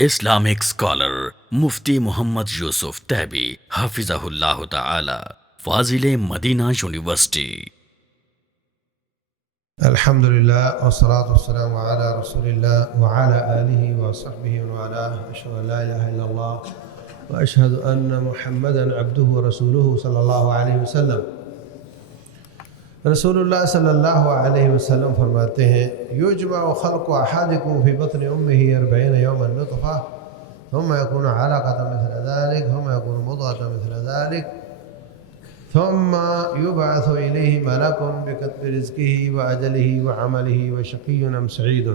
Islamic scholar Mufti Muhammad Yusuf Tabi Hafizahullah Ta'ala, Fazil Madina University. الحمد لله والصلاة والسلام على رسول الله وعلى آله وصحبه ومن والاه. أشهد أن لا إله إلا الله وأشهد أن محمدا عبده ورسوله صلى الله عليه وسلم. رسول اللہ صلی اللہ علیہ وسلم فرماتے ہیں یجمع خلق احدکم فی بطن امہ 40 یوما نطفہ ثم یکون علقۃ مثل ذلك ثم یکون مضغۃ مثل ذلك ثم يبعث إليه ملك بكتب رزقه وأجله وعمله وشقي أم سعيد.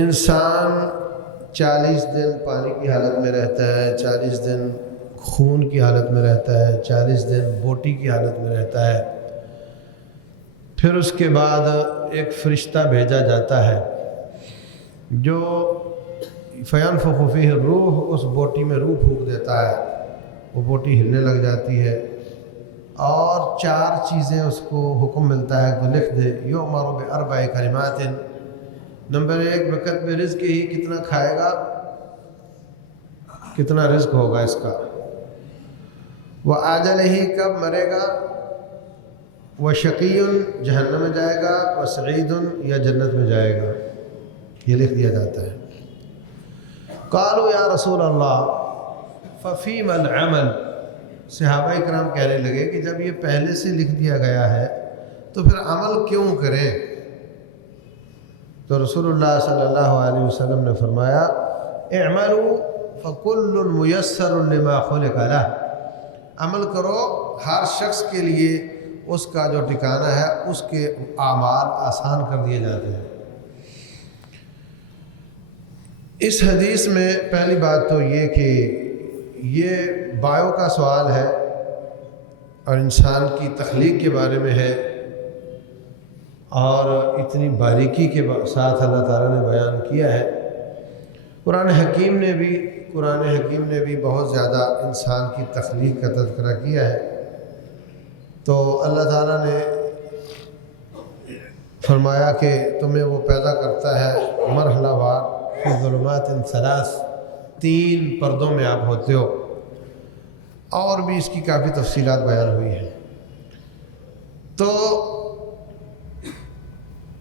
انسان 40 دن پانی کی حالت میں رہتا ہے، 40 دن خون کی حالت میں رہتا ہے، 40 دن بوٹی کی حالت میں رہتا ہے. پھر اس کے بعد ایک فرشتہ بھیجا جاتا ہے جو فینفخ فیہ الروح، اس بوٹی میں روح پھونک دیتا ہے، وہ بوٹی ہلنے لگ جاتی ہے اور 4 چیزیں اس کو حکم ملتا ہے تو لکھ دے. یؤمر باربع کلمات. نمبر 1 بکتب رزق ہی، کتنا کھائے گا، کتنا رزق ہوگا اس کا. وآجل ہی، کب مرے گا. وشقی، جہنم میں جائے گا. وسعید، یا جنت میں جائے گا. یہ لکھ دیا جاتا ہے. قالوا یا رسول اللہ ففیم العمل. صحابہ کرام کہنے لگے کہ جب یہ پہلے سے لکھ دیا گیا ہے تو پھر عمل کیوں کریں. تو رسول اللہ صلی اللہ علیہ وسلم نے فرمایا اعملوا فکل میسر لما خلق لہ. عمل کرو، ہر شخص کے لیے اس کا جو ٹھکانہ ہے اس کے اعمال آسان کر دیے جاتے ہیں. اس حدیث میں پہلی بات تو یہ کہ یہ بایو کا سوال ہے اور انسان کی تخلیق کے بارے میں ہے، اور اتنی باریکی کے ساتھ اللہ تعالیٰ نے بیان کیا ہے. قرآن حکیم نے بھی بہت زیادہ انسان کی تخلیق کا تذکرہ کیا ہے. تو اللہ تعالیٰ نے فرمایا کہ تمہیں وہ پیدا کرتا ہے مرحلہ وار فی ظلمات ثلاث، 3 پردوں میں آپ ہوتے ہو، اور بھی اس کی کافی تفصیلات بیان ہوئی ہیں. تو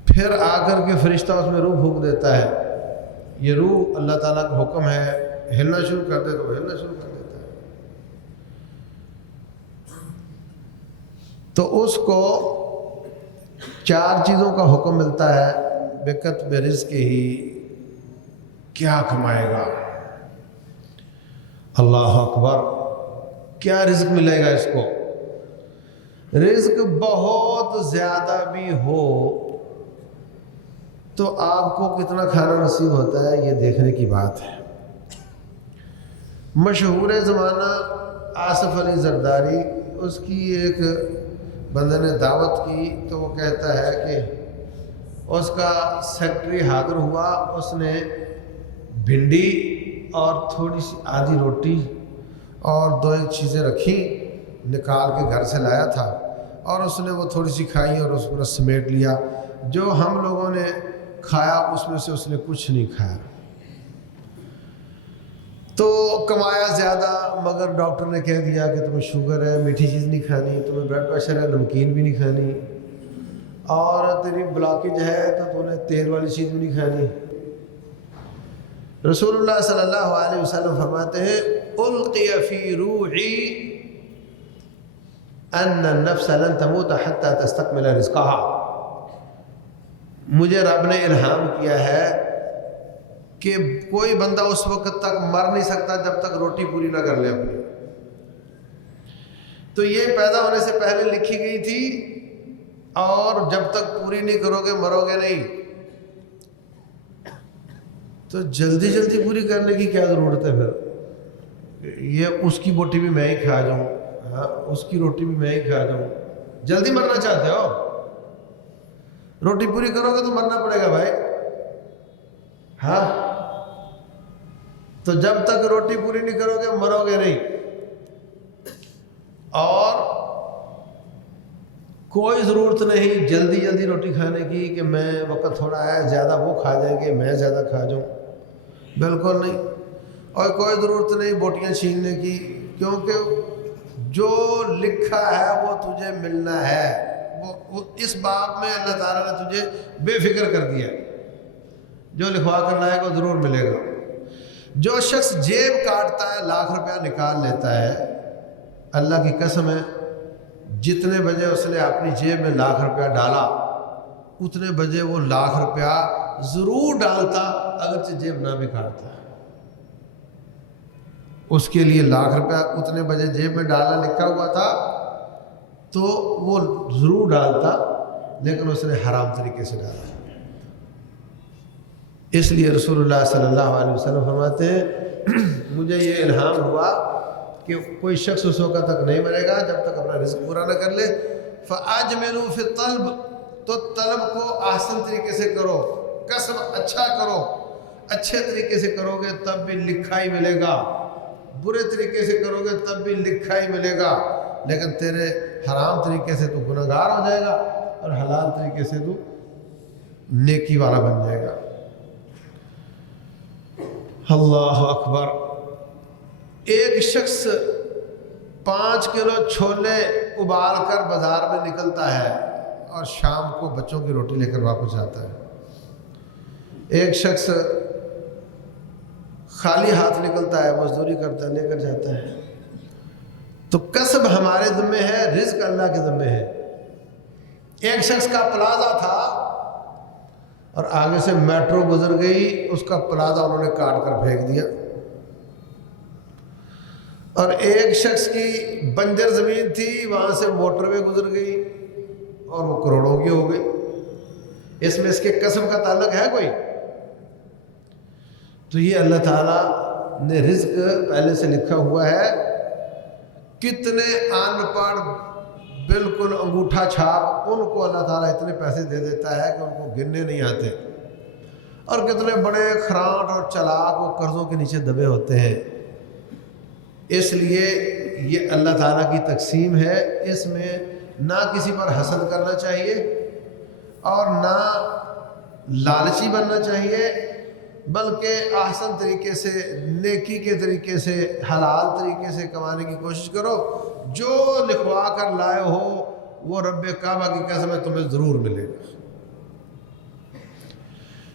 پھر آ کر کے فرشتہ اس میں روح پھونک دیتا ہے. یہ روح اللہ تعالیٰ کا حکم ہے، ہلنا شروع کر دے تو وہ ہلنا شروع کر دیتا ہے. تو اس کو 4 چیزوں کا حکم ملتا ہے. بکتب رزق ہی، کیا کمائے گا. اللہ اکبر، کیا رزق ملے گا اس کو. رزق بہت زیادہ بھی ہو تو آپ کو کتنا کھانا نصیب ہوتا ہے، یہ دیکھنے کی بات ہے. مشہور زمانہ آصف علی زرداری، اس کی ایک بندے نے دعوت کی تو وہ کہتا ہے کہ اس کا سیکرٹری حاضر ہوا، اس نے بھنڈی اور تھوڑی سی آدھی روٹی اور 2 چیزیں رکھی، نکال کے گھر سے لایا تھا، اور اس نے وہ تھوڑی سی کھائی اور اس کو سمیٹ لیا. جو ہم لوگوں نے کھایا اس میں سے اس نے کچھ نہیں کھایا. تو کمایا زیادہ، مگر ڈاکٹر نے کہہ دیا کہ تمہیں شوگر ہے، میٹھی چیز نہیں کھانی، تمہیں بلڈ پریشر ہے، نمکین بھی نہیں کھانی، اور تیری بلاکیج ہے تو تم نے تیل والی چیز بھی نہیں کھانی. رسول اللہ صلی اللہ علیہ وسلم فرماتے ہیں القی فی روحی ان النفس لن تموت حتی تستکمل رزقها. مجھے رب نے الہام کیا ہے کہ کوئی بندہ اس وقت تک مر نہیں سکتا جب تک روٹی پوری نہ کر لے اپنی. تو یہ پیدا ہونے سے پہلے لکھی گئی تھی، اور جب تک پوری نہیں کرو گے مرو گے نہیں. تو جلدی جلدی پوری کرنے کی کیا ضرورت ہے پھر. یہ اس کی بوٹی بھی میں ہی کھا جاؤں، ہاں اس کی روٹی بھی میں ہی کھا جاؤں. جلدی مرنا چاہتے ہو، روٹی پوری کرو گے تو مرنا پڑے گا بھائی. ہاں، تو جب تک روٹی پوری نہیں کرو گے مرو گے نہیں. اور کوئی ضرورت نہیں جلدی جلدی روٹی کھانے کی کہ میں وقت تھوڑا ہے زیادہ وہ کھا جائیں گے میں زیادہ کھا جاؤں، بالکل نہیں۔ اور کوئی ضرورت نہیں بوٹیاں چھیننے کی، کیونکہ جو لکھا ہے وہ تجھے ملنا ہے۔ وہ اس باب میں اللہ تعالیٰ نے تجھے بے فکر کر دیا، جو لکھوا کر لائے گا ضرور ملے گا۔ جو شخص جیب کاٹتا ہے لاکھ روپیہ نکال لیتا ہے، اللہ کی قسم ہے جتنے بجے اس نے اپنی جیب میں لاکھ روپیہ ڈالا اتنے بجے وہ لاکھ روپیہ ضرور ڈالتا، اگرچہ جیب نہ بھی کاٹتا۔ اس کے لیے لاکھ روپیہ اتنے بجے جیب میں ڈالا لکھا ہوا تھا تو وہ ضرور ڈالتا، لیکن اس نے حرام طریقے سے ڈالا۔ اس لیے رسول اللہ صلی اللہ علیہ وسلم فرماتے ہیں مجھے یہ الہام ہوا کہ کوئی شخص اس وقت تک نہیں مرے گا جب تک اپنا رزق پورا نہ کر لے۔ فَأَجْمِلُوا فِي الطَّلْبِ، تو طلب کو احسن طریقے سے کرو، کسب اچھا کرو، اچھے طریقے سے کرو گے تب بھی لکھا ہی ملے گا، برے طریقے سے کرو گے تب بھی لکھا ہی ملے گا، لیکن تیرے حرام طریقے سے تو گنہگار ہو جائے گا اور حلال طریقے سے تو نیکی والا بن جائے گا۔ اللہ اکبر۔ ایک شخص 5 کلو چھولے ابال کر بازار میں نکلتا ہے اور شام کو بچوں کی روٹی لے کر واپس آتا ہے۔ ایک شخص خالی ہاتھ نکلتا ہے، مزدوری کرتا ہے، لے کر جاتا ہے۔ تو کسب ہمارے ذمہ ہے، رزق اللہ کے ذمہ ہے۔ ایک شخص کا پلازا تھا اور آگے سے میٹرو گزر گئی، اس کا پلازا انہوں نے کاٹ کر پھینک دیا۔ اور ایک شخص کی بنجر زمین تھی، وہاں سے موٹر وے گزر گئی اور وہ کروڑوں کی ہو گئی۔ اس میں اس کے کسب کا تعلق ہے کوئی؟ تو یہ اللہ تعالیٰ نے رزق پہلے سے لکھا ہوا ہے۔ کتنے ان پڑھ بالکل انگوٹھا چھاپ ان کو اللہ تعالیٰ اتنے پیسے دے دیتا ہے کہ ان کو گننے نہیں آتے، اور کتنے بڑے خرانٹ اور چلاک وہ قرضوں کے نیچے دبے ہوتے ہیں۔ اس لیے یہ اللہ تعالیٰ کی تقسیم ہے، اس میں نہ کسی پر حسد کرنا چاہیے اور نہ لالچی بننا چاہیے، بلکہ احسن طریقے سے، نیکی کے طریقے سے، حلال طریقے سے کمانے کی کوشش کرو۔ جو لکھوا کر لائے ہو وہ رب کعبہ کی قسم ہے تمہیں ضرور ملے گا۔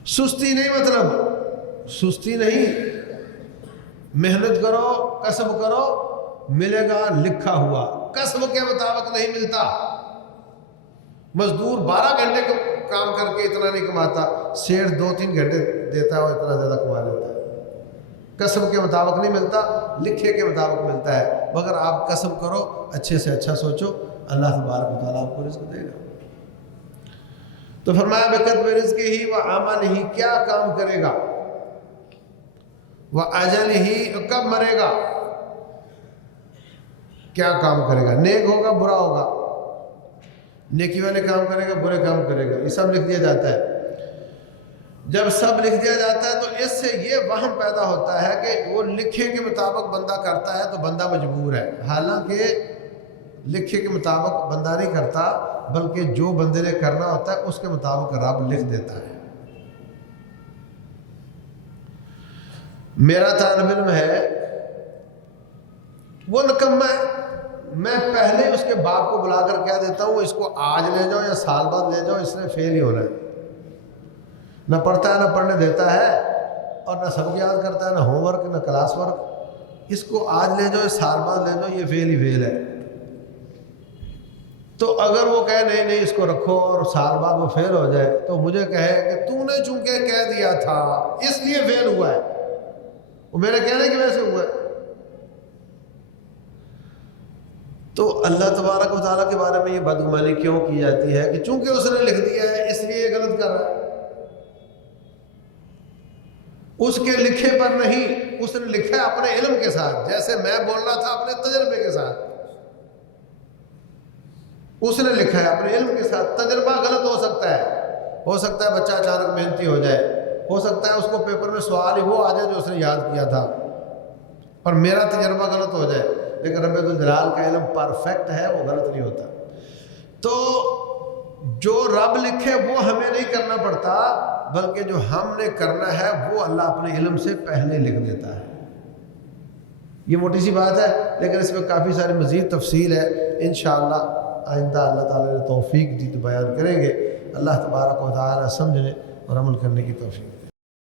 سستی نہیں، مطلب سستی نہیں، محنت کرو، کسب کرو، ملے گا لکھا ہوا۔ کسب کے مطابق نہیں ملتا۔ مزدور 12 گھنٹے کام کر کے اتنا نہیں کماتا، سیٹھ 2-3 گھنٹے دیتا ہے اور اتنا زیادہ کما لیتا ہے۔ کسب کے مطابق نہیں ملتا، لکھے کے مطابق ملتا ہے۔ مگر آپ کسب کرو، اچھے سے اچھا سوچو، اللہ تبارک و تعالیٰ آپ کو رزق دے گا۔ تو فرمایا بکتب رزق ہی و عمل ہی، کیا کام کرے گا، وہ اجل ہی، کب مرے گا، کیا کام کرے گا، نیک ہوگا برا ہوگا، نیکی والے کام کرے گا برے کام کرے گا، یہ سب لکھ دیا جاتا ہے۔ جب سب لکھ دیا جاتا ہے تو اس سے یہ وہم پیدا ہوتا ہے کہ وہ لکھے کے مطابق بندہ کرتا ہے تو بندہ مجبور ہے، حالانکہ لکھے کے مطابق بندہ نہیں کرتا، بلکہ جو بندے نے کرنا ہوتا ہے اس کے مطابق رب لکھ دیتا ہے۔ میرا طالب علم ہے، وہ نکمہ ہے، میں پہلے اس کے باپ کو بلا کر کہہ دیتا ہوں اس کو آج لے جاؤ یا سال بعد لے جاؤ، اس نے فیل ہی ہونا ہے۔ نہ پڑھتا ہے، نہ پڑھنے دیتا ہے، اور نہ سبق یاد کرتا ہے، نہ ہوم ورک، نہ کلاس ورک۔ اس کو آج لے جاؤ، سال بعد لے جاؤ، یہ فیل ہی فیل ہے۔ تو اگر وہ کہے نہیں نہیں اس کو رکھو اور سال بعد وہ فیل ہو جائے تو مجھے کہے کہ تو نے چونکہ کہہ دیا تھا اس لیے فیل ہوا ہے، وہ میرے کہنے کی وجہ سے ہوا ہے۔ تو اللہ تبارک و تعالیٰ کے بارے میں یہ بدگمانی کیوں کی جاتی ہے کہ چونکہ اس نے لکھ دیا ہے اس لیے یہ غلط کر رہا ہے؟ اس کے لکھے پر نہیں، اس نے لکھا ہے اپنے علم کے ساتھ، جیسے میں بول رہا تھا اپنے تجربے کے ساتھ، اس نے لکھا ہے اپنے علم کے ساتھ۔ تجربہ غلط ہو سکتا ہے بچہ اچانک محنتی ہو جائے، ہو سکتا ہے اس کو پیپر میں سوال ہی وہ آ جائے جو اس نے یاد کیا تھا، اور میرا تجربہ غلط ہو جائے، لیکن رب الجلال کا علم پرفیکٹ ہے، وہ غلط نہیں ہوتا۔ تو جو رب لکھے وہ ہمیں نہیں کرنا پڑتا، بلکہ جو ہم نے کرنا ہے وہ اللہ اپنے علم سے پہلے لکھ دیتا ہے۔ یہ موٹی سی بات ہے، لیکن اس میں کافی ساری مزید تفصیل ہے، انشاءاللہ آئندہ اللہ تعالیٰ نے توفیق دی تو بیان کریں گے۔ اللہ تبارک و تعالیٰ سمجھنے اور عمل کرنے کی توفیق۔